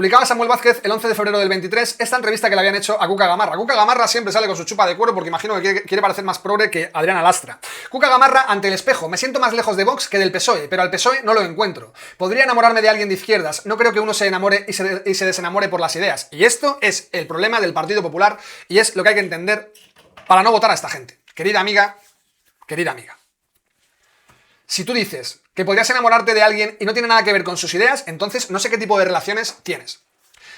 Publicaba Samuel Vázquez el 11 de febrero del 23 esta entrevista que le habían hecho a Cuca Gamarra. Cuca Gamarra siempre sale con su chupa de cuero porque imagino que quiere parecer más progre que Adriana Lastra. Cuca Gamarra ante el espejo. Me siento más lejos de Vox que del PSOE, pero al PSOE no lo encuentro. Podría enamorarme de alguien de izquierdas. No creo que uno se enamore y se desenamore por las ideas. Y esto es el problema del Partido Popular y es lo que hay que entender para no votar a esta gente. Querida amiga, si tú dices que podrías enamorarte de alguien y no tiene nada que ver con sus ideas, entonces no sé qué tipo de relaciones tienes.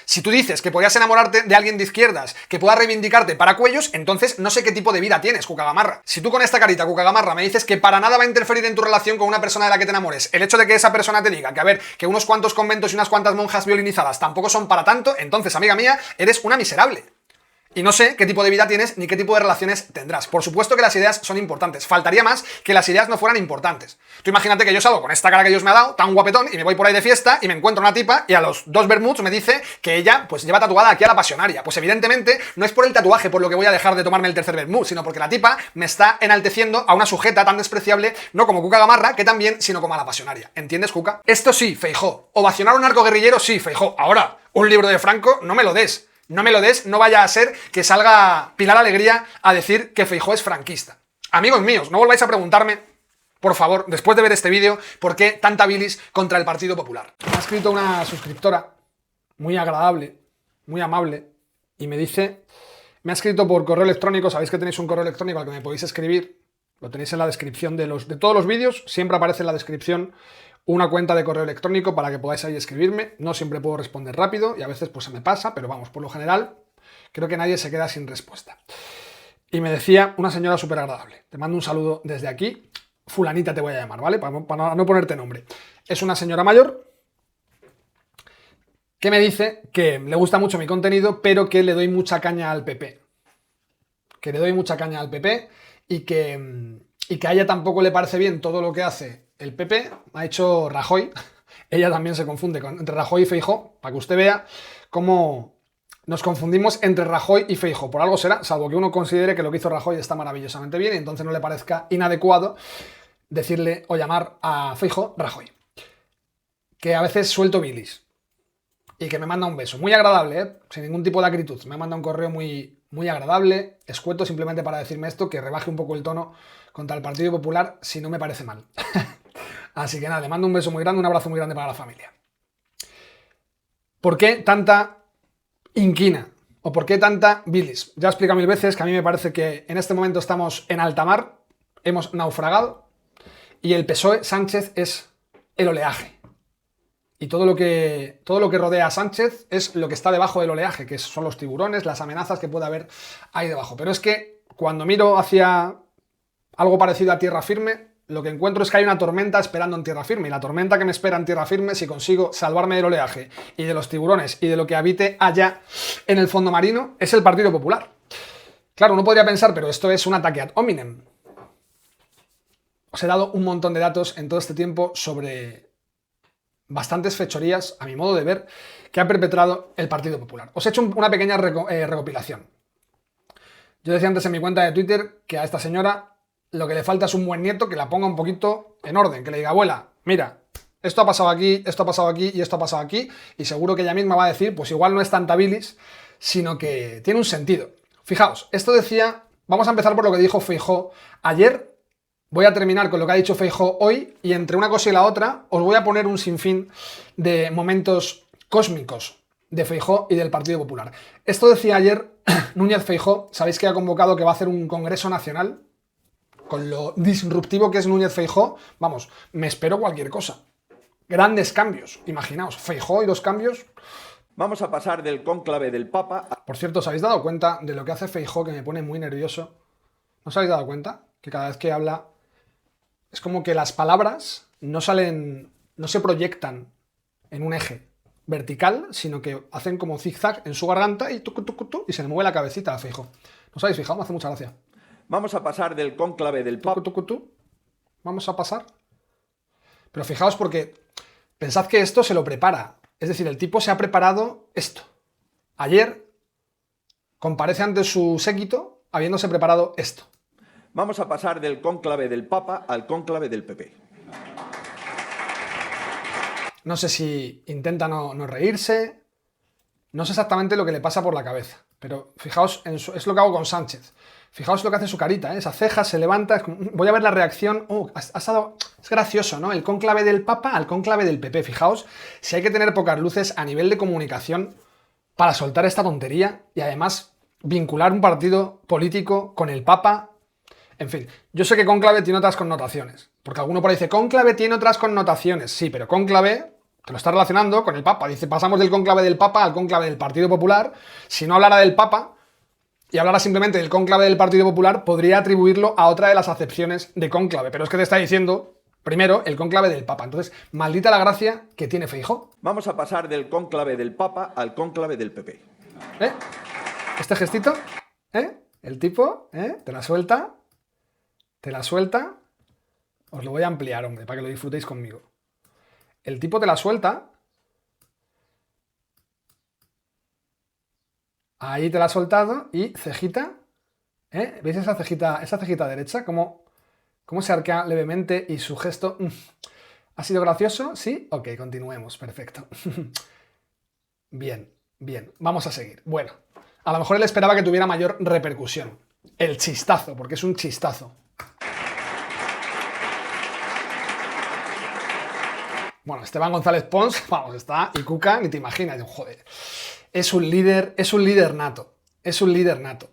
Si tú dices que podrías enamorarte de alguien de izquierdas que pueda reivindicarte para cuellos, entonces no sé qué tipo de vida tienes, Cuca Gamarra. Si tú con esta carita, Cuca Gamarra, me dices que para nada va a interferir en tu relación con una persona de la que te enamores, el hecho de que esa persona te diga que, a ver, que unos cuantos conventos y unas cuantas monjas violinizadas tampoco son para tanto, entonces, amiga mía, eres una miserable. Y no sé qué tipo de vida tienes ni qué tipo de relaciones tendrás. Por supuesto que las ideas son importantes. Faltaría más que las ideas no fueran importantes. Tú imagínate que yo salgo con esta cara que Dios me ha dado, tan guapetón, y me voy por ahí de fiesta y me encuentro una tipa y a los 2 vermuts me dice que ella pues lleva tatuada aquí a la pasionaria. Pues evidentemente no es por el tatuaje por lo que voy a dejar de tomarme el tercer vermut, sino porque la tipa me está enalteciendo a una sujeta tan despreciable, no como Cuca Gamarra, que también, sino como a la pasionaria. ¿Entiendes, Cuca? Esto sí, Feijóo. Ovacionar a un narcoguerrillero, sí, Feijóo. Ahora, un libro de Franco, no me lo des. No me lo des, no vaya a ser que salga Pilar Alegría a decir que Feijóo es franquista. Amigos míos, no volváis a preguntarme, por favor, después de ver este vídeo, por qué tanta bilis contra el Partido Popular. Me ha escrito una suscriptora muy agradable, muy amable, y me dice, me ha escrito por correo electrónico, sabéis que tenéis un correo electrónico al que me podéis escribir, lo tenéis en la descripción de todos los vídeos, siempre aparece en la descripción una cuenta de correo electrónico para que podáis ahí escribirme. No siempre puedo responder rápido y a veces pues se me pasa, pero vamos, por lo general creo que nadie se queda sin respuesta. Y me decía una señora súper agradable, te mando un saludo desde aquí, fulanita te voy a llamar, ¿vale? Para no ponerte nombre. Es una señora mayor que me dice que le gusta mucho mi contenido, pero que le doy mucha caña al PP. Que le doy mucha caña al PP y que a ella tampoco le parece bien todo lo que hace el PP. Ha hecho Rajoy. Ella también se confunde entre Rajoy y Feijóo, para que usted vea cómo nos confundimos entre Rajoy y Feijóo. Por algo será, salvo que uno considere que lo que hizo Rajoy está maravillosamente bien y entonces no le parezca inadecuado decirle o llamar a Feijóo Rajoy. Que a veces suelto bilis y que me manda un beso. Muy agradable, ¿eh? Sin ningún tipo de acritud. Me manda un correo muy agradable, escueto, simplemente para decirme esto, que rebaje un poco el tono contra el Partido Popular, si no me parece mal. Así que nada, le mando un beso muy grande, un abrazo muy grande para la familia. ¿Por qué tanta inquina? ¿O por qué tanta bilis? Ya he explicado 1000 veces que a mí me parece que en este momento estamos en alta mar, hemos naufragado, y el PSOE Sánchez es el oleaje. Y todo lo que rodea a Sánchez es lo que está debajo del oleaje, que son los tiburones, las amenazas que puede haber ahí debajo. Pero es que cuando miro hacia algo parecido a tierra firme, lo que encuentro es que hay una tormenta esperando en tierra firme. Y la tormenta que me espera en tierra firme, si consigo salvarme del oleaje y de los tiburones y de lo que habite allá en el fondo marino, es el Partido Popular. Claro, uno podría pensar, pero esto es un ataque ad hominem. Os he dado un montón de datos en todo este tiempo sobre bastantes fechorías, a mi modo de ver, que ha perpetrado el Partido Popular. Os he hecho una pequeña recopilación. Yo decía antes en mi cuenta de Twitter que a esta señora lo que le falta es un buen nieto que la ponga un poquito en orden, que le diga, abuela, mira, esto ha pasado aquí, esto ha pasado aquí y esto ha pasado aquí, y seguro que ella misma va a decir, pues igual no es tanta bilis, sino que tiene un sentido. Fijaos, esto decía, vamos a empezar por lo que dijo Feijóo ayer. Voy a terminar con lo que ha dicho Feijóo hoy y entre una cosa y la otra os voy a poner un sinfín de momentos cósmicos de Feijóo y del Partido Popular. Esto decía ayer Núñez Feijóo, sabéis que ha convocado que va a hacer un congreso nacional. Con lo disruptivo que es Núñez Feijóo, vamos, me espero cualquier cosa. Grandes cambios, imaginaos, Feijóo y los cambios. Vamos a pasar del cónclave del Papa. Por cierto, ¿os habéis dado cuenta de lo que hace Feijóo que me pone muy nervioso? ¿No os habéis dado cuenta? Que cada vez que habla es como que las palabras no se proyectan en un eje vertical, sino que hacen como zigzag en su garganta y y se le mueve la cabecita a Feijóo. ¿No os habéis fijado? Me hace mucha gracia. Vamos a pasar del cónclave del Papa. Vamos a pasar. Pero fijaos porque pensad que esto se lo prepara. Es decir, el tipo se ha preparado esto. Ayer comparece ante su séquito habiéndose preparado esto. Vamos a pasar del cónclave del Papa al cónclave del PP. No sé si intenta no reírse, No sé exactamente lo que le pasa por la cabeza, pero fijaos, es lo que hago con Sánchez. Fijaos lo que hace su carita, ¿eh? Esa ceja se levanta, voy a ver la reacción. Es gracioso, ¿no? El cónclave del Papa al cónclave del PP. Fijaos si hay que tener pocas luces a nivel de comunicación para soltar esta tontería y además vincular un partido político con el Papa. En fin, yo sé que cónclave tiene otras connotaciones, porque alguno por ahí dice, cónclave tiene otras connotaciones. Sí, pero cónclave te lo está relacionando con el Papa. Dice, pasamos del cónclave del Papa al cónclave del Partido Popular. Si no hablara del Papa y hablara simplemente del cónclave del Partido Popular, podría atribuirlo a otra de las acepciones de cónclave. Pero es que te está diciendo, primero, el cónclave del Papa. Entonces, maldita la gracia que tiene Feijóo. Vamos a pasar del cónclave del Papa al cónclave del PP. ¿Eh? Este gestito, ¿eh? El tipo, ¿eh? Te la suelta. Te la suelta. Os lo voy a ampliar, hombre, para que lo disfrutéis conmigo. El tipo te la suelta. Ahí te la ha soltado y cejita. ¿Eh? ¿Veis esa cejita derecha? Cómo se arquea levemente y su gesto... ¿Ha sido gracioso? ¿Sí? Ok, continuemos. Perfecto. Bien, bien. Vamos a seguir. Bueno, a lo mejor él esperaba que tuviera mayor repercusión. El chistazo, porque es un chistazo. Bueno, Esteban González Pons, vamos, está, y Cuca, ni te imaginas, joder. Es un líder nato. Es un líder nato.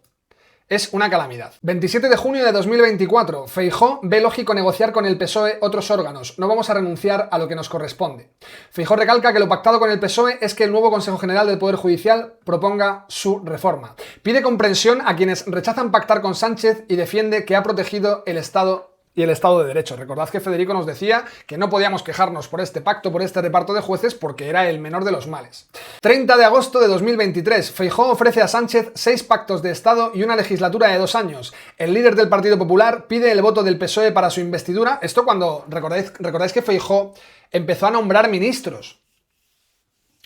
Es una calamidad. 27 de junio de 2024. Feijóo ve lógico negociar con el PSOE otros órganos. No vamos a renunciar a lo que nos corresponde. Feijóo recalca que lo pactado con el PSOE es que el nuevo Consejo General del Poder Judicial proponga su reforma. Pide comprensión a quienes rechazan pactar con Sánchez y defiende que ha protegido el Estado y el Estado de Derecho. Recordad que Federico nos decía que no podíamos quejarnos por este pacto, por este reparto de jueces, porque era el menor de los males. 30 de agosto de 2023. Feijóo ofrece a Sánchez 6 pactos de Estado y una legislatura de 2 años. El líder del Partido Popular pide el voto del PSOE para su investidura. Esto cuando recordáis que Feijóo empezó a nombrar ministros.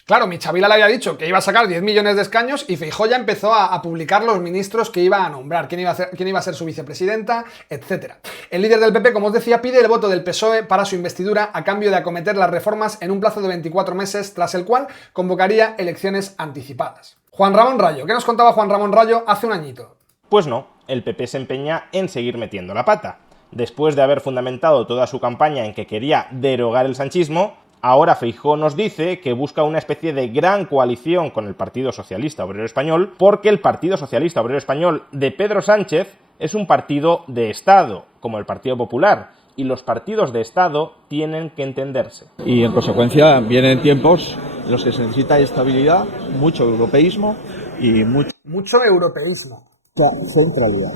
Claro, Michavila le había dicho que iba a sacar 10 millones de escaños y Feijóo ya empezó a publicar los ministros que iba a nombrar, quién iba a ser su vicepresidenta, etc. El líder del PP, como os decía, pide el voto del PSOE para su investidura a cambio de acometer las reformas en un plazo de 24 meses, tras el cual convocaría elecciones anticipadas. Juan Ramón Rayo, ¿qué nos contaba Juan Ramón Rayo hace un añito? Pues no, el PP se empeña en seguir metiendo la pata. Después de haber fundamentado toda su campaña en que quería derogar el sanchismo, ahora Feijóo nos dice que busca una especie de gran coalición con el Partido Socialista Obrero Español, porque el Partido Socialista Obrero Español de Pedro Sánchez es un partido de Estado, como el Partido Popular, y los partidos de Estado tienen que entenderse. Y en consecuencia vienen tiempos en los que se necesita estabilidad, mucho europeísmo y mucho europeísmo. Centralidad.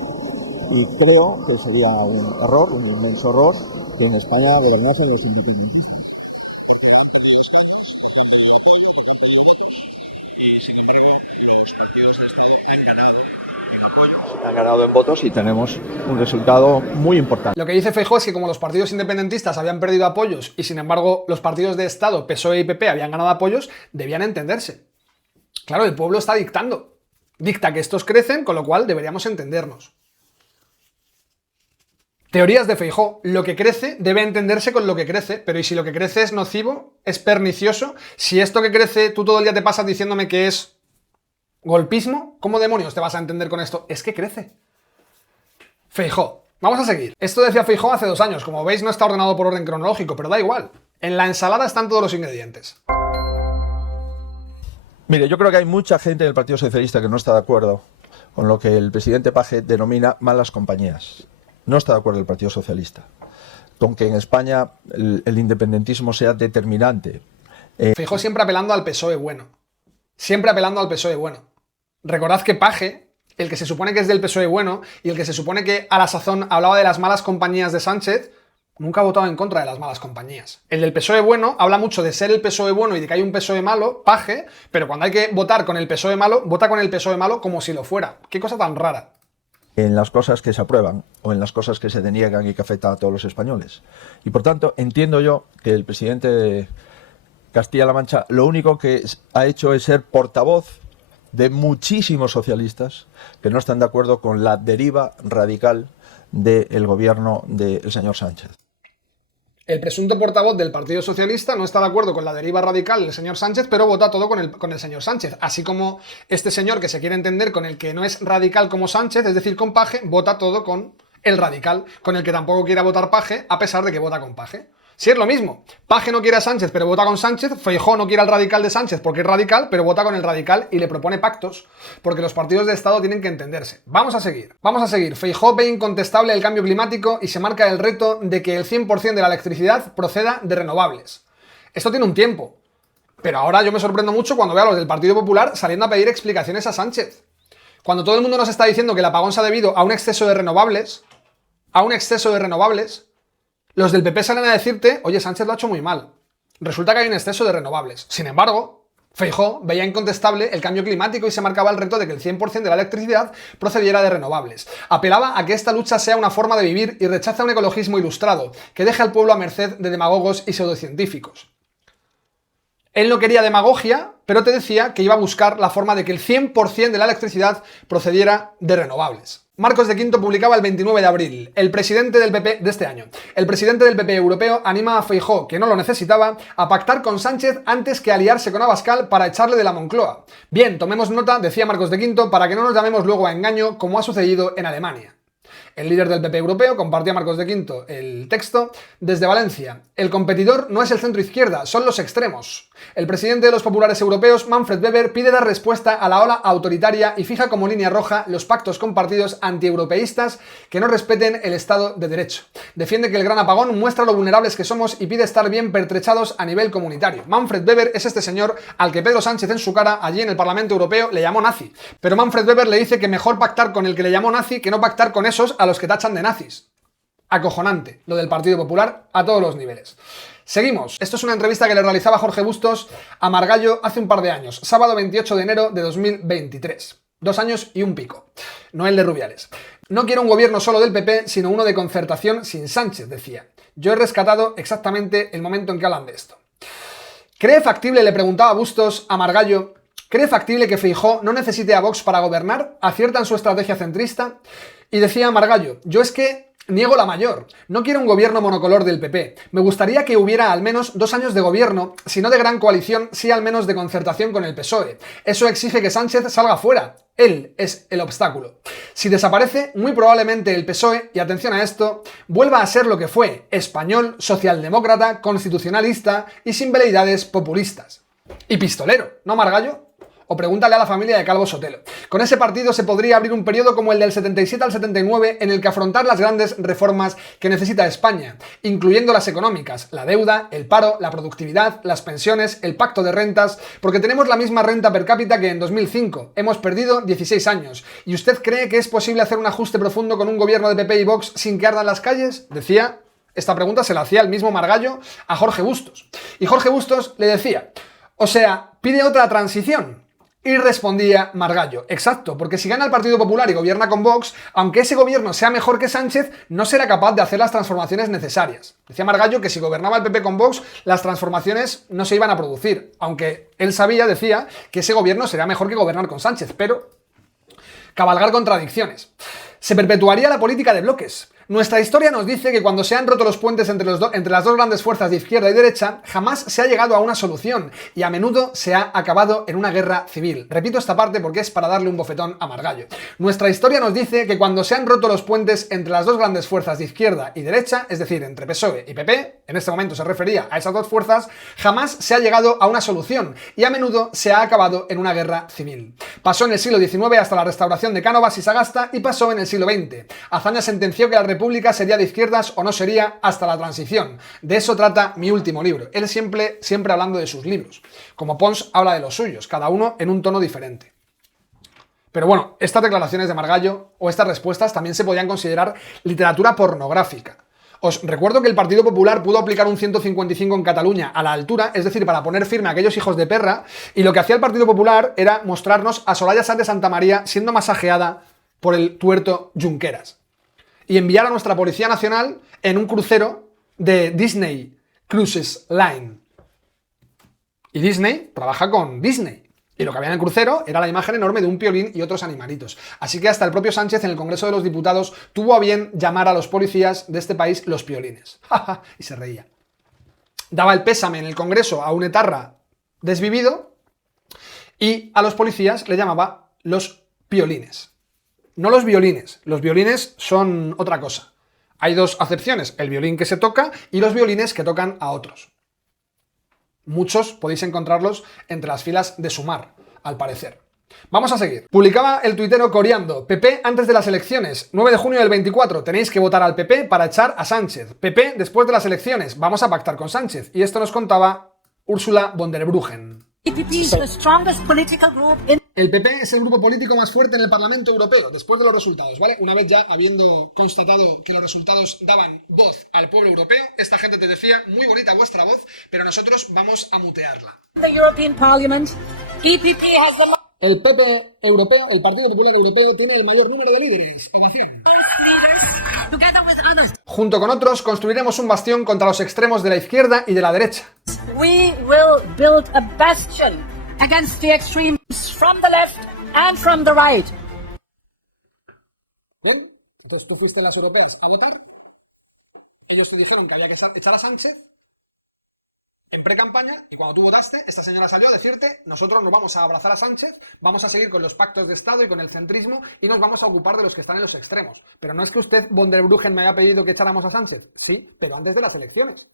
Y creo que sería un error, un inmenso error, que en España gobernasen los independentistas. Han ganado en votos y tenemos un resultado muy importante. Lo que dice Feijóo es que como los partidos independentistas habían perdido apoyos y sin embargo los partidos de Estado, PSOE y PP, habían ganado apoyos, debían entenderse. Claro, el pueblo está dictando. Dicta que estos crecen, con lo cual deberíamos entendernos. Teorías de Feijóo. Lo que crece debe entenderse con lo que crece, pero ¿y si lo que crece es nocivo, es pernicioso? Si esto que crece tú todo el día te pasas diciéndome que es golpismo, ¿cómo demonios te vas a entender con esto? Es que crece. Feijóo. Vamos a seguir. Esto decía Feijóo hace 2 años. Como veis, no está ordenado por orden cronológico, pero da igual. En la ensalada están todos los ingredientes. Mire, yo creo que hay mucha gente en el Partido Socialista que no está de acuerdo con lo que el presidente Paje denomina malas compañías. No está de acuerdo el Partido Socialista con que en España el independentismo sea determinante. Feijóo siempre apelando al PSOE bueno. Siempre apelando al PSOE bueno. Recordad que Paje, el que se supone que es del PSOE bueno y el que se supone que a la sazón hablaba de las malas compañías de Sánchez, nunca ha votado en contra de las malas compañías. El del PSOE bueno habla mucho de ser el PSOE bueno y de que hay un PSOE malo, Paje, pero cuando hay que votar con el PSOE malo, vota con el PSOE malo como si lo fuera. Qué cosa tan rara. En las cosas que se aprueban o en las cosas que se deniegan y que afectan a todos los españoles. Y por tanto, entiendo yo que el presidente de Castilla-La Mancha lo único que ha hecho es ser portavoz de muchísimos socialistas que no están de acuerdo con la deriva radical del gobierno del señor Sánchez. El presunto portavoz del Partido Socialista no está de acuerdo con la deriva radical del señor Sánchez, pero vota todo con el señor Sánchez. Así como este señor que se quiere entender con el que no es radical como Sánchez, es decir, con Paje, vota todo con el radical, con el que tampoco quiera votar Paje, a pesar de que vota con Paje. Sí, es lo mismo. Paje no quiere a Sánchez, pero vota con Sánchez. Feijóo no quiere al radical de Sánchez porque es radical, pero vota con el radical y le propone pactos, porque los partidos de Estado tienen que entenderse. Vamos a seguir. Feijóo ve incontestable el cambio climático y se marca el reto de que el 100% de la electricidad proceda de renovables. Esto tiene un tiempo, pero ahora yo me sorprendo mucho cuando veo a los del Partido Popular saliendo a pedir explicaciones a Sánchez. Cuando todo el mundo nos está diciendo que el apagón se ha debido a un exceso de renovables, los del PP salen a decirte, oye, Sánchez lo ha hecho muy mal. Resulta que hay un exceso de renovables. Sin embargo, Feijóo veía incontestable el cambio climático y se marcaba el reto de que el 100% de la electricidad procediera de renovables. Apelaba a que esta lucha sea una forma de vivir y rechaza un ecologismo ilustrado, que deja al pueblo a merced de demagogos y pseudocientíficos. Él no quería demagogia, pero te decía que iba a buscar la forma de que el 100% de la electricidad procediera de renovables. Marcos de Quinto publicaba el 29 de abril. El presidente del PP de este año. El presidente del PP europeo anima a Feijóo, que no lo necesitaba, a pactar con Sánchez antes que aliarse con Abascal para echarle de la Moncloa. Bien, tomemos nota, decía Marcos de Quinto, para que no nos llamemos luego a engaño como ha sucedido en Alemania. El líder del PP europeo compartía Marcos de Quinto el texto desde Valencia. El competidor no es el centro izquierda, son los extremos. El presidente de los populares europeos, Manfred Weber, pide dar respuesta a la ola autoritaria y fija como línea roja los pactos con partidos antieuropeístas que no respeten el Estado de Derecho. Defiende que el gran apagón muestra lo vulnerables que somos y pide estar bien pertrechados a nivel comunitario. Manfred Weber es este señor al que Pedro Sánchez en su cara, allí en el Parlamento Europeo, le llamó nazi. Pero Manfred Weber le dice que mejor pactar con el que le llamó nazi que no pactar con esos a los que tachan de nazis. Acojonante, lo del Partido Popular a todos los niveles. Seguimos. Esto es una entrevista que le realizaba Jorge Bustos a Margallo hace un par de años, sábado 28 de enero de 2023. 2 años y un pico. No el de Rubiales. No quiero un gobierno solo del PP, sino uno de concertación sin Sánchez, decía. Yo he rescatado exactamente el momento en que hablan de esto. ¿Cree factible, le preguntaba Bustos a Margallo, ¿cree factible que Feijóo no necesite a Vox para gobernar? ¿Acierta en su estrategia centrista? Y decía Margallo, yo es que niego la mayor. No quiero un gobierno monocolor del PP. Me gustaría que hubiera al menos 2 años de gobierno, si no de gran coalición, sí al menos de concertación con el PSOE. Eso exige que Sánchez salga fuera. Él es el obstáculo. Si desaparece, muy probablemente el PSOE, y atención a esto, vuelva a ser lo que fue, español, socialdemócrata, constitucionalista y sin veleidades populistas. Y pistolero, ¿no, Margallo? O pregúntale a la familia de Calvo Sotelo. Con ese partido se podría abrir un periodo como el del 77 al 79 en el que afrontar las grandes reformas que necesita España, incluyendo las económicas, la deuda, el paro, la productividad, las pensiones, el pacto de rentas, porque tenemos la misma renta per cápita que en 2005. Hemos perdido 16 años. ¿Y usted cree que es posible hacer un ajuste profundo con un gobierno de PP y Vox sin que ardan las calles? Decía, esta pregunta se la hacía el mismo Margallo a Jorge Bustos. Y Jorge Bustos le decía, o sea, pide otra transición. Y respondía Margallo, exacto, porque si gana el Partido Popular y gobierna con Vox, aunque ese gobierno sea mejor que Sánchez, no será capaz de hacer las transformaciones necesarias. Decía Margallo que si gobernaba el PP con Vox, las transformaciones no se iban a producir, aunque él sabía, decía, que ese gobierno sería mejor que gobernar con Sánchez, pero cabalgar contradicciones. Se perpetuaría la política de bloques. Nuestra historia nos dice que cuando se han roto los puentes entre las dos grandes fuerzas de izquierda y derecha, jamás se ha llegado a una solución y a menudo se ha acabado en una guerra civil. Repito esta parte porque es para darle un bofetón a Margallo. Nuestra historia nos dice que cuando se han roto los puentes entre las dos grandes fuerzas de izquierda y derecha, es decir, entre PSOE y PP, en este momento se refería a esas dos fuerzas, jamás se ha llegado a una solución y a menudo se ha acabado en una guerra civil. Pasó en el siglo XIX hasta la restauración de Cánovas y Sagasta y pasó en el siglo XX. Azaña sentenció que la República sería de izquierdas o no sería hasta la transición. De eso trata mi último libro. Él siempre hablando de sus libros. Como Pons habla de los suyos, cada uno en un tono diferente. Pero bueno, estas declaraciones de Margallo o estas respuestas también se podían considerar literatura pornográfica. Os recuerdo que el Partido Popular pudo aplicar un 155 en Cataluña a la altura, es decir, para poner firme a aquellos hijos de perra, y lo que hacía el Partido Popular era mostrarnos a Soraya Sáenz de Santamaría siendo masajeada por el tuerto Junqueras. Y enviar a nuestra Policía Nacional en un crucero de Disney Cruises Line. Y Disney trabaja con Disney. Y lo que había en el crucero era la imagen enorme de un piolín y otros animalitos. Así que hasta el propio Sánchez en el Congreso de los Diputados tuvo a bien llamar a los policías de este país los piolines. Y se reía. daba el pésame en el Congreso a un etarra desvivido y a los policías le llamaba los piolines. No los violines son otra cosa. Hay dos acepciones, el violín que se toca y los violines que tocan a otros. Muchos podéis encontrarlos entre las filas de Sumar, al parecer. Vamos a seguir. Publicaba el tuitero Coriando: PP antes de las elecciones, 9 de junio del 24, tenéis que votar al PP para echar a Sánchez. PP después de las elecciones, vamos a pactar con Sánchez. Y esto nos contaba Ursula von der Leyen. El PP es el grupo político más fuerte en el Parlamento Europeo, después de los resultados, ¿vale? Una vez ya habiendo constatado que los resultados daban voz al pueblo europeo, esta gente te decía: muy bonita vuestra voz, pero nosotros vamos a mutearla. El PP europeo, el Partido Popular Europeo, tiene el mayor número de líderes. Junto con otros, construiremos un bastión contra los extremos de la izquierda y de la derecha. We will build a bastion against the extremes from the left and from the right. ¿Bien? Entonces tú fuiste a las europeas a votar. Ellos te dijeron que había que echar a Sánchez en pre-campaña, y cuando tú votaste, esta señora salió a decirte: nosotros nos vamos a abrazar a Sánchez, vamos a seguir con los pactos de Estado y con el centrismo y nos vamos a ocupar de los que están en los extremos. Pero no es que usted, von der Leyen, me haya pedido que echáramos a Sánchez. Sí, pero antes de las elecciones.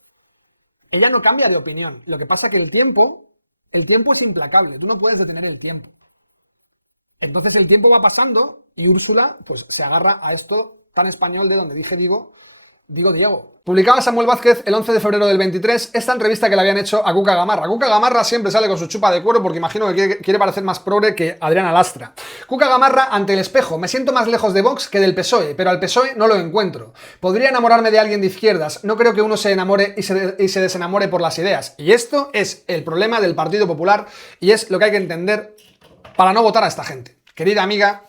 Ella no cambia de opinión. Lo que pasa es que el tiempo es implacable. Tú no puedes detener el tiempo. Entonces el tiempo va pasando y Úrsula pues se agarra a esto tan español de donde dije digo Diego. Publicaba Samuel Vázquez el 11 de febrero del 23 esta entrevista que le habían hecho a Cuca Gamarra. Cuca Gamarra siempre sale con su chupa de cuero porque imagino que quiere parecer más progre que Adriana Lastra. Cuca Gamarra ante el espejo: me siento más lejos de Vox que del PSOE, pero al PSOE no lo encuentro. Podría enamorarme de alguien de izquierdas, no creo que uno se enamore y se desenamore por las ideas. Y esto es el problema del Partido Popular y es lo que hay que entender para no votar a esta gente. Querida amiga,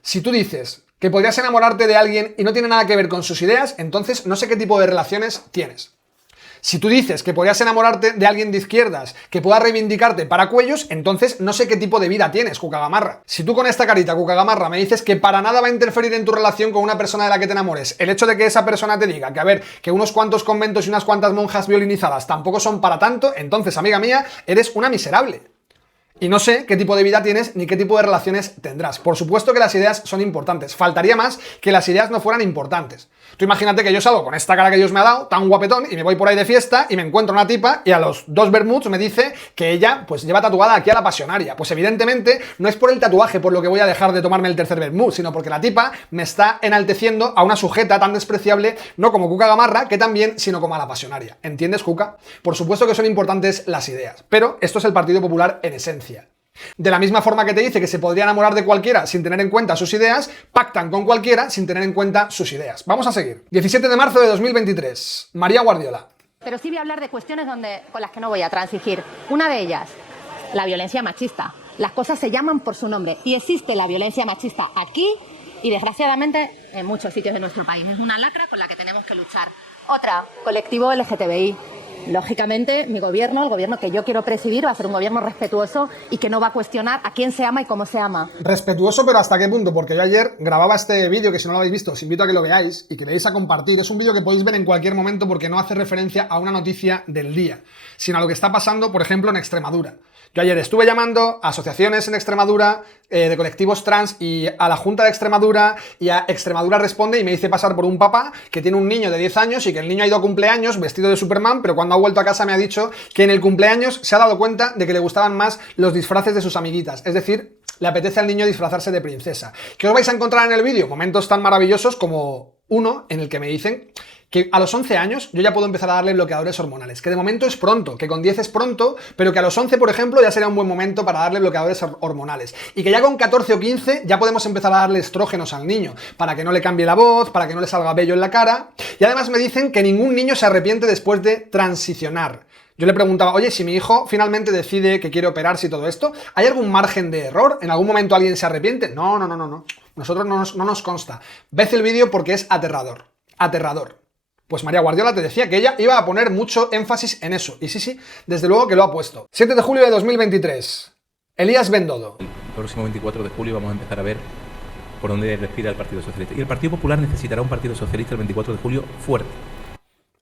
si tú dices que podrías enamorarte de alguien y no tiene nada que ver con sus ideas, entonces no sé qué tipo de relaciones tienes. Si tú dices que podrías enamorarte de alguien de izquierdas que pueda reivindicarte para cuellos, entonces no sé qué tipo de vida tienes, Cuca Gamarra. Si tú con esta carita, Cuca Gamarra, me dices que para nada va a interferir en tu relación con una persona de la que te enamores el hecho de que esa persona te diga que, a ver, que unos cuantos conventos y unas cuantas monjas violinizadas tampoco son para tanto, entonces, amiga mía, eres una miserable. Y no sé qué tipo de vida tienes ni qué tipo de relaciones tendrás. Por supuesto que las ideas son importantes. Faltaría más que las ideas no fueran importantes. Tú imagínate que yo salgo con esta cara que Dios me ha dado, tan guapetón, y me voy por ahí de fiesta y me encuentro una tipa y a los 2 vermuts me dice que ella pues lleva tatuada aquí a la pasionaria. Pues evidentemente no es por el tatuaje por lo que voy a dejar de tomarme el tercer vermut, sino porque la tipa me está enalteciendo a una sujeta tan despreciable, no como Cuca Gamarra, que también, sino como a la pasionaria. ¿Entiendes, Cuca? Por supuesto que son importantes las ideas, pero esto es el Partido Popular en esencia. De la misma forma que te dice que se podría enamorar de cualquiera sin tener en cuenta sus ideas, pactan con cualquiera sin tener en cuenta sus ideas. Vamos a seguir. 17 de marzo de 2023. María Guardiola. Pero sí voy a hablar de cuestiones con las que no voy a transigir. Una de ellas, la violencia machista. Las cosas se llaman por su nombre y existe la violencia machista aquí y desgraciadamente en muchos sitios de nuestro país. Es una lacra con la que tenemos que luchar. Otra, colectivo LGTBI. Lógicamente, mi gobierno, el gobierno que yo quiero presidir, va a ser un gobierno respetuoso y que no va a cuestionar a quién se ama y cómo se ama. Respetuoso, pero ¿hasta qué punto? Porque yo ayer grababa este vídeo, que si no lo habéis visto os invito a que lo veáis y que le deis a compartir. Es un vídeo que podéis ver en cualquier momento porque no hace referencia a una noticia del día, sino a lo que está pasando, por ejemplo, en Extremadura. Yo ayer estuve llamando a asociaciones en Extremadura de colectivos trans y a la Junta de Extremadura, y a Extremadura responde y me hice pasar por un papá que tiene un niño de 10 años y que el niño ha ido a cumpleaños vestido de Superman, pero cuando ha vuelto a casa me ha dicho que en el cumpleaños se ha dado cuenta de que le gustaban más los disfraces de sus amiguitas, es decir, le apetece al niño disfrazarse de princesa. ¿Qué os vais a encontrar en el vídeo? Momentos tan maravillosos como uno en el que me dicen que a los 11 años yo ya puedo empezar a darle bloqueadores hormonales, que de momento es pronto, que con 10 es pronto, pero que a los 11, por ejemplo, ya sería un buen momento para darle bloqueadores hormonales, y que ya con 14 o 15 ya podemos empezar a darle estrógenos al niño, para que no le cambie la voz, para que no le salga vello en la cara, y además me dicen que ningún niño se arrepiente después de transicionar. Yo le preguntaba, oye, si mi hijo finalmente decide que quiere operarse y todo esto, ¿hay algún margen de error? ¿En algún momento alguien se arrepiente? No. Nosotros no nos consta. Ved el vídeo porque es aterrador. Aterrador. Pues María Guardiola te decía que ella iba a poner mucho énfasis en eso. Y sí, desde luego que lo ha puesto. 7 de julio de 2023. Elías Bendodo. El próximo 24 de julio vamos a empezar a ver por dónde respira el Partido Socialista. Y el Partido Popular necesitará un Partido Socialista el 24 de julio fuerte.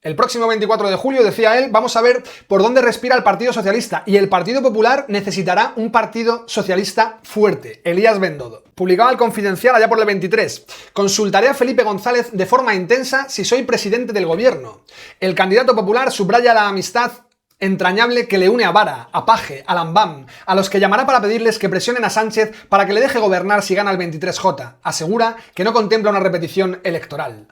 El próximo 24 de julio, decía él, vamos a ver por dónde respira el Partido Socialista y el Partido Popular necesitará un Partido Socialista fuerte. Elías Bendodo. Publicaba el Confidencial allá por el 23. Consultaré a Felipe González de forma intensa si soy presidente del gobierno. El candidato popular subraya la amistad entrañable que le une a Vara, a Paje, a Lambam, a los que llamará para pedirles que presionen a Sánchez para que le deje gobernar si gana el 23J. Asegura que no contempla una repetición electoral.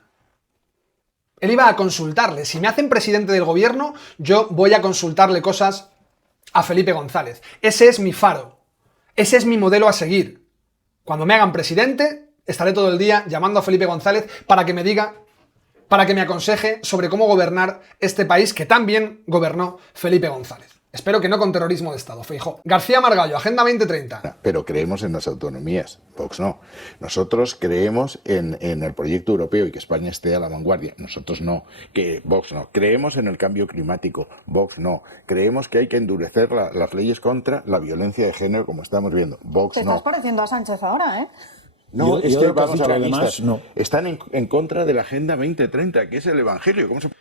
Él iba a consultarle. Si me hacen presidente del gobierno, yo voy a consultarle cosas a Felipe González. Ese es mi faro. Ese es mi modelo a seguir. Cuando me hagan presidente, estaré todo el día llamando a Felipe González para que me diga, para que me aconseje sobre cómo gobernar este país que tan bien gobernó Felipe González. Espero que no con terrorismo de Estado, Feijóo. García Margallo, Agenda 2030. Pero creemos en las autonomías, Vox no. Nosotros creemos en el proyecto europeo y que España esté a la vanguardia. Nosotros no, que Vox no. Creemos en el cambio climático, Vox no. Creemos que hay que endurecer las leyes contra la violencia de género, como estamos viendo, Vox no. Te estás pareciendo a Sánchez ahora, ¿eh? No, es que vamos a ver, además, no. Están en contra de la Agenda 2030, que es el Evangelio. ¿Cómo se...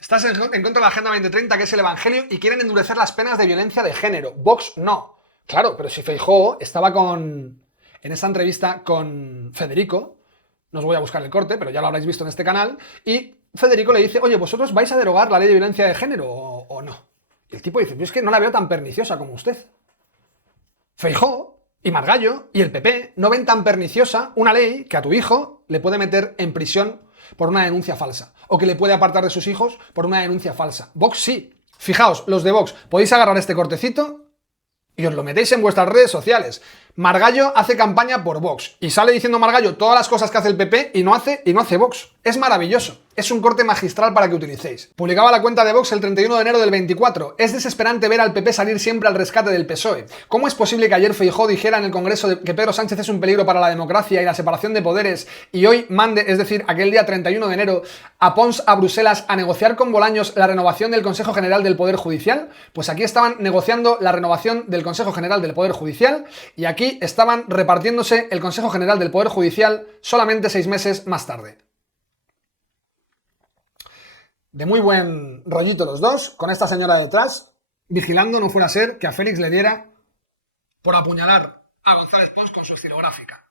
Estás en contra de la Agenda 2030, que es el Evangelio, y quieren endurecer las penas de violencia de género. Vox no. Claro, pero si Feijóo estaba en esta entrevista con Federico, no os voy a buscar el corte, pero ya lo habréis visto en este canal, y Federico le dice, oye, ¿vosotros vais a derogar la ley de violencia de género o no? Y el tipo dice, yo es que no la veo tan perniciosa como usted. Feijóo y Margallo y el PP no ven tan perniciosa una ley que a tu hijo le puede meter en prisión por una denuncia falsa, o que le puede apartar de sus hijos por una denuncia falsa. Vox sí. Fijaos, los de Vox, podéis agarrar este cortecito y os lo metéis en vuestras redes sociales. Margallo hace campaña por Vox y sale diciendo Margallo todas las cosas que hace el PP y no hace Vox. Es maravilloso. Es un corte magistral para que utilicéis. Publicaba la cuenta de Vox el 31 de enero del 24. Es desesperante ver al PP salir siempre al rescate del PSOE. ¿Cómo es posible que ayer Feijóo dijera en el Congreso que Pedro Sánchez es un peligro para la democracia y la separación de poderes y hoy mande, es decir, aquel día 31 de enero, a Pons a Bruselas a negociar con Bolaños la renovación del Consejo General del Poder Judicial? Pues aquí estaban negociando la renovación del Consejo General del Poder Judicial y aquí estaban repartiéndose el Consejo General del Poder Judicial solamente 6 meses más tarde. De muy buen rollito los dos, con esta señora detrás, vigilando no fuera a ser que a Félix le diera por apuñalar a González Pons con su estilográfica.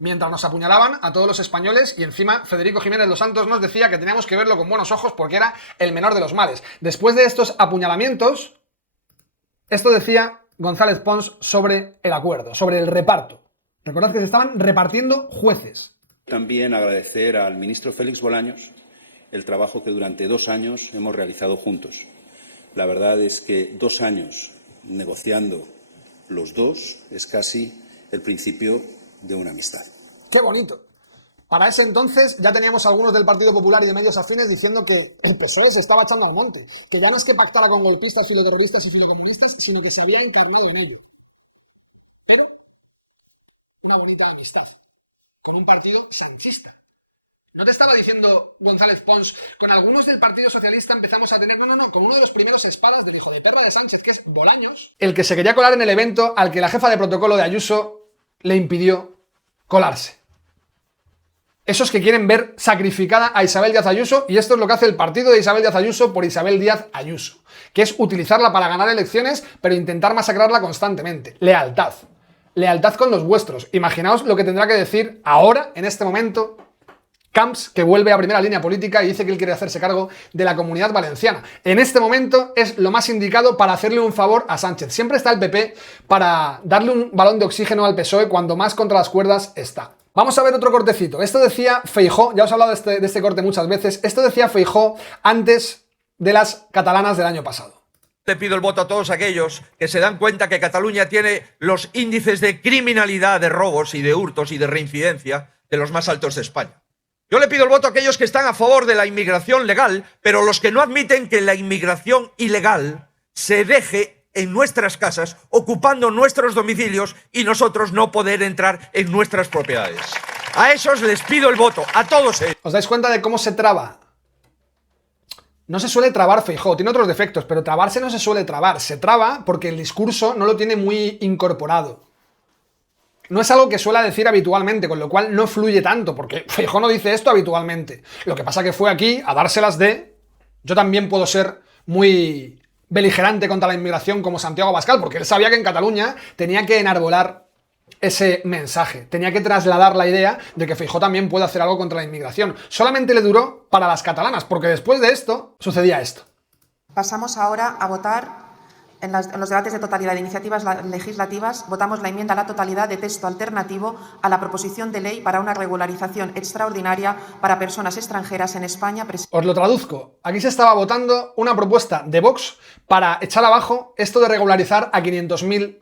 Mientras nos apuñalaban a todos los españoles y encima Federico Jiménez Los Santos nos decía que teníamos que verlo con buenos ojos porque era el menor de los males. Después de estos apuñalamientos, esto decía González Pons sobre el acuerdo, sobre el reparto. Recordad que se estaban repartiendo jueces. También agradecer al ministro Félix Bolaños el trabajo que durante 2 años hemos realizado juntos. La verdad es que 2 años negociando los dos es casi el principio de una amistad. ¡Qué bonito! Para ese entonces ya teníamos algunos del Partido Popular y de medios afines diciendo que el PSOE se estaba echando al monte, que ya no es que pactara con golpistas, filoterroristas y filocomunistas, sino que se había encarnado en ello. Pero una bonita amistad con un partido sanchista. ¿No te estaba diciendo González Pons, con algunos del Partido Socialista empezamos a tener, con uno de los primeros espadas del hijo de perra de Sánchez, que es Bolaños, el que se quería colar en el evento al que la jefa de protocolo de Ayuso le impidió colarse? Esos que quieren ver sacrificada a Isabel Díaz Ayuso, y esto es lo que hace el partido de Isabel Díaz Ayuso por Isabel Díaz Ayuso, que es utilizarla para ganar elecciones, pero intentar masacrarla constantemente. Lealtad. Lealtad con los vuestros. Imaginaos lo que tendrá que decir ahora, en este momento, Camps, que vuelve a primera línea política y dice que él quiere hacerse cargo de la Comunidad Valenciana. En este momento es lo más indicado para hacerle un favor a Sánchez. Siempre está el PP para darle un balón de oxígeno al PSOE cuando más contra las cuerdas está. Vamos a ver otro cortecito. Esto decía Feijóo, ya os he hablado de este corte muchas veces, esto decía Feijóo antes de las catalanas del año pasado. Le pido el voto a todos aquellos que se dan cuenta que Cataluña tiene los índices de criminalidad, de robos y de hurtos y de reincidencia de los más altos de España. Yo le pido el voto a aquellos que están a favor de la inmigración legal, pero los que no admiten que la inmigración ilegal se deje en nuestras casas, ocupando nuestros domicilios y nosotros no poder entrar en nuestras propiedades. A esos les pido el voto, a todos ellos. ¿Os dais cuenta de cómo se traba? No se suele trabar Feijóo, tiene otros defectos, pero trabarse no se suele trabar. Se traba porque el discurso no lo tiene muy incorporado. No es algo que suele decir habitualmente, con lo cual no fluye tanto, porque Feijóo no dice esto habitualmente. Lo que pasa que fue aquí a dárselas de... Yo también puedo ser muy beligerante contra la inmigración como Santiago Abascal, porque él sabía que en Cataluña tenía que enarbolar ese mensaje, tenía que trasladar la idea de que Feijóo también puede hacer algo contra la inmigración. Solamente le duró para las catalanas, porque después de esto sucedía esto. Pasamos ahora a votar en los debates de totalidad de iniciativas legislativas. Votamos la enmienda a la totalidad de texto alternativo a la proposición de ley para una regularización extraordinaria para personas extranjeras en España. Os lo traduzco. Aquí se estaba votando una propuesta de Vox para echar abajo esto de regularizar a 500.000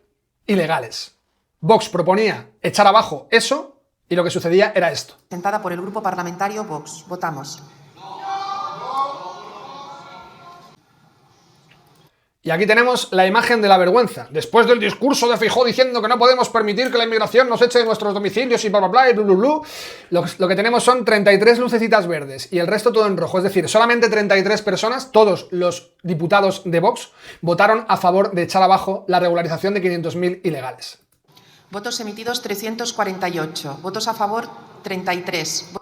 ilegales. Vox proponía echar abajo eso y lo que sucedía era esto. Presentada por el grupo parlamentario Vox. Votamos. Y aquí tenemos la imagen de la vergüenza. Después del discurso de Feijóo diciendo que no podemos permitir que la inmigración nos eche de nuestros domicilios y bla bla bla y bla bla bla, lo que tenemos son 33 lucecitas verdes y el resto todo en rojo. Es decir, solamente 33 personas, todos los diputados de Vox, votaron a favor de echar abajo la regularización de 500.000 ilegales. Votos emitidos 348. Votos a favor 33.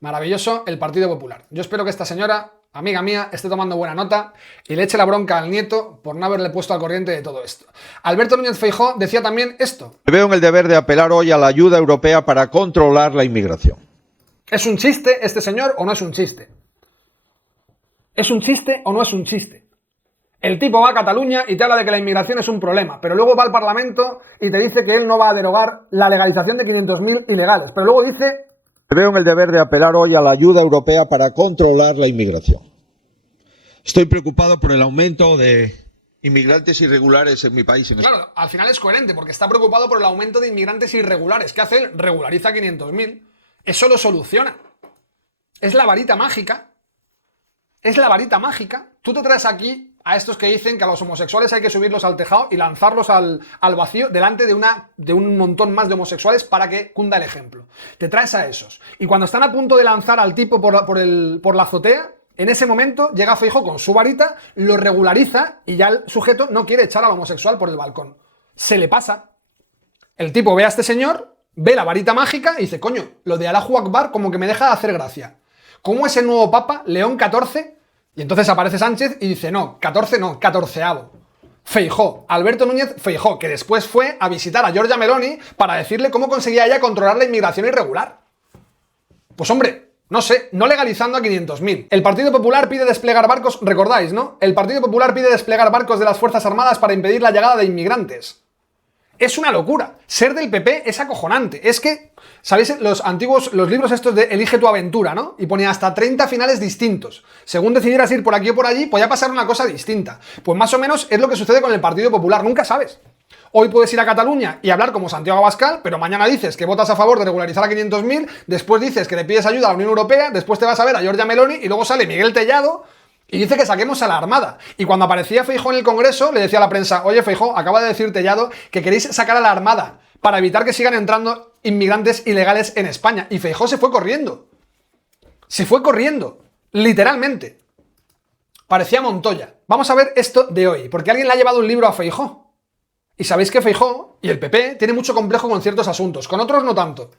Maravilloso el Partido Popular. Yo espero que esta señora, amiga mía, esté tomando buena nota y le eche la bronca al nieto por no haberle puesto al corriente de todo esto. Alberto Núñez Feijóo decía también esto. Veo en el deber de apelar hoy a la ayuda europea para controlar la inmigración. ¿Es un chiste este señor o no es un chiste? ¿Es un chiste o no es un chiste? El tipo va a Cataluña y te habla de que la inmigración es un problema, pero luego va al Parlamento y te dice que él no va a derogar la legalización de 500.000 ilegales, pero luego dice... Veo en el deber de apelar hoy a la ayuda europea para controlar la inmigración. Estoy preocupado por el aumento de inmigrantes irregulares en mi país. Claro, al final es coherente, porque está preocupado por el aumento de inmigrantes irregulares. ¿Qué hace él? Regulariza 500.000. Eso lo soluciona. Es la varita mágica. Es la varita mágica. Tú te traes aquí a estos que dicen que a los homosexuales hay que subirlos al tejado y lanzarlos al vacío delante de un montón más de homosexuales para que cunda el ejemplo. Te traes a esos. Y cuando están a punto de lanzar al tipo por la azotea, en ese momento llega Feijóo con su varita, lo regulariza y ya el sujeto no quiere echar al homosexual por el balcón. Se le pasa. El tipo ve a este señor, ve la varita mágica y dice, coño, lo de Allahu Akbar como que me deja de hacer gracia. ¿Cómo es el nuevo Papa, León XIV? Y entonces aparece Sánchez y dice, no, 14 no, 14avo. Feijóo, Alberto Núñez Feijóo, que después fue a visitar a Giorgia Meloni para decirle cómo conseguía ella controlar la inmigración irregular. Pues hombre, no sé, no legalizando a 500.000. El Partido Popular pide desplegar barcos, recordáis, ¿no? El Partido Popular pide desplegar barcos de las Fuerzas Armadas para impedir la llegada de inmigrantes. Es una locura. Ser del PP es acojonante. Es que, ¿sabéis? Los libros estos de Elige tu aventura, ¿no? Y ponía hasta 30 finales distintos. Según decidieras ir por aquí o por allí, podía pasar una cosa distinta. Pues más o menos es lo que sucede con el Partido Popular. Nunca sabes. Hoy puedes ir a Cataluña y hablar como Santiago Abascal, pero mañana dices que votas a favor de regularizar a 500.000, después dices que le pides ayuda a la Unión Europea, después te vas a ver a Giorgia Meloni y luego sale Miguel Tellado y dice que saquemos a la Armada. Y cuando aparecía Feijóo en el Congreso, le decía a la prensa, oye Feijóo, acaba de decir Tellado que queréis sacar a la Armada para evitar que sigan entrando inmigrantes ilegales en España. Y Feijóo se fue corriendo. Se fue corriendo. Literalmente. Parecía Montoya. Vamos a ver esto de hoy, porque alguien le ha llevado un libro a Feijóo. Y sabéis que Feijóo y el PP tienen mucho complejo con ciertos asuntos, con otros no tanto.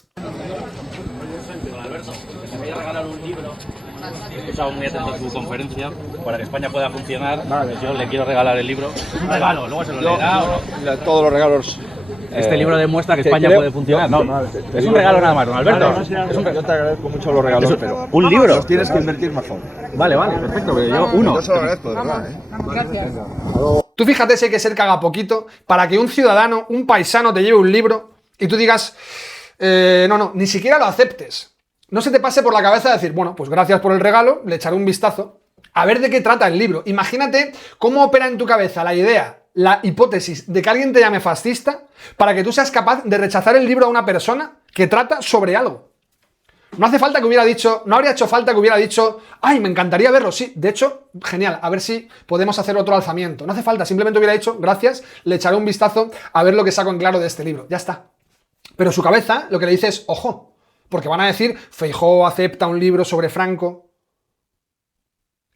He estado muy atento a su conferencia para que España pueda funcionar. Vale. Yo le quiero regalar el libro. Un regalo, luego se lo leerá. Todos los regalos. Este libro demuestra que España puede funcionar. No, es un regalo nada más, don Alberto. Yo te agradezco mucho los regalos, pero un libro. Los tienes que invertir mejor. Vale, perfecto. Pero yo uno. Yo se lo agradezco, de verdad. Gracias. Tú fíjate si hay que ser cagapoquito para que un ciudadano, un paisano te lleve un libro y tú digas, no, ni siquiera lo aceptes. No se te pase por la cabeza decir, bueno, pues gracias por el regalo, le echaré un vistazo, a ver de qué trata el libro. Imagínate cómo opera en tu cabeza la idea, la hipótesis de que alguien te llame fascista para que tú seas capaz de rechazar el libro a una persona que trata sobre algo. No hace falta que hubiera dicho, no habría hecho falta que hubiera dicho, ay, me encantaría verlo, sí, de hecho, genial, a ver si podemos hacer otro alzamiento. No hace falta, simplemente hubiera dicho, gracias, le echaré un vistazo a ver lo que saco en claro de este libro, ya está. Pero su cabeza lo que le dice es, ojo, porque van a decir, Feijóo acepta un libro sobre Franco.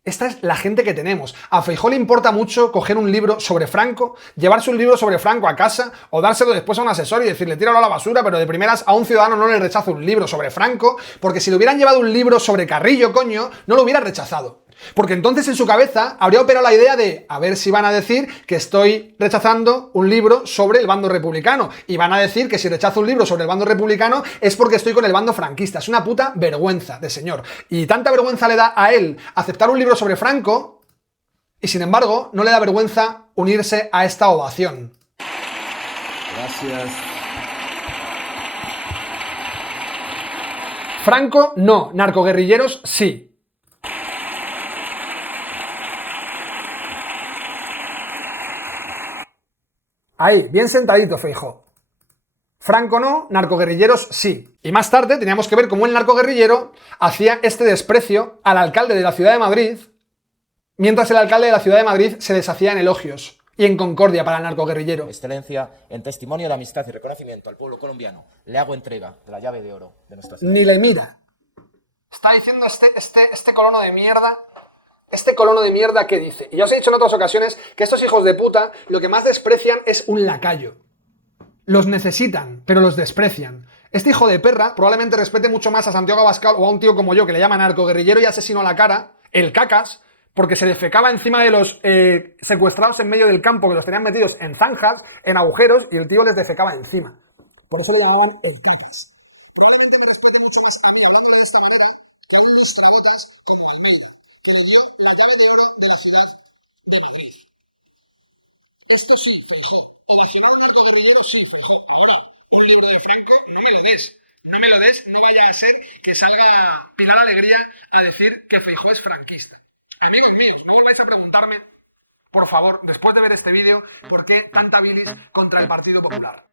Esta es la gente que tenemos. A Feijóo le importa mucho coger un libro sobre Franco, llevarse un libro sobre Franco a casa o dárselo después a un asesor y decirle tíralo a la basura, pero de primeras a un ciudadano no le rechaza un libro sobre Franco, porque si le hubieran llevado un libro sobre Carrillo, coño, no lo hubiera rechazado. Porque entonces en su cabeza habría operado la idea de a ver si van a decir que estoy rechazando un libro sobre el bando republicano. Y van a decir que si rechazo un libro sobre el bando republicano es porque estoy con el bando franquista. Es una puta vergüenza de señor. Y tanta vergüenza le da a él aceptar un libro sobre Franco y sin embargo no le da vergüenza unirse a esta ovación. Gracias. Franco no, narcoguerrilleros sí. Ahí, bien sentadito, Feijóo. Franco no, narcoguerrilleros sí. Y más tarde teníamos que ver cómo el narcoguerrillero hacía este desprecio al alcalde de la ciudad de Madrid, mientras el alcalde de la ciudad de Madrid se deshacía en elogios y en concordia para el narcoguerrillero. Excelencia, en testimonio de amistad y reconocimiento al pueblo colombiano, le hago entrega de la llave de oro de nuestra ciudad. Ni le mira. Está diciendo este colono de mierda. Este colono de mierda que dice. Y ya os he dicho en otras ocasiones que estos hijos de puta lo que más desprecian es un lacayo. Los necesitan, pero los desprecian. Este hijo de perra probablemente respete mucho más a Santiago Abascal o a un tío como yo que le llama narcoguerrillero y asesino a la cara, el cacas, porque se defecaba encima de los secuestrados en medio del campo que los tenían metidos en zanjas, en agujeros, y el tío les defecaba encima. Por eso le llamaban el cacas. Probablemente me respete mucho más a mí, hablándole de esta manera, que a un lustrabotas con Almeida, que le dio la llave de oro de la ciudad de Madrid. Esto sí, Feijóo. Ovacionar a un narcoguerrillero, sí, Feijóo. Ahora, un libro de Franco, no me lo des. No me lo des, no vaya a ser que salga Pilar Alegría a decir que Feijóo es franquista. Amigos míos, no volváis a preguntarme, por favor, después de ver este vídeo, por qué tanta bilis contra el Partido Popular.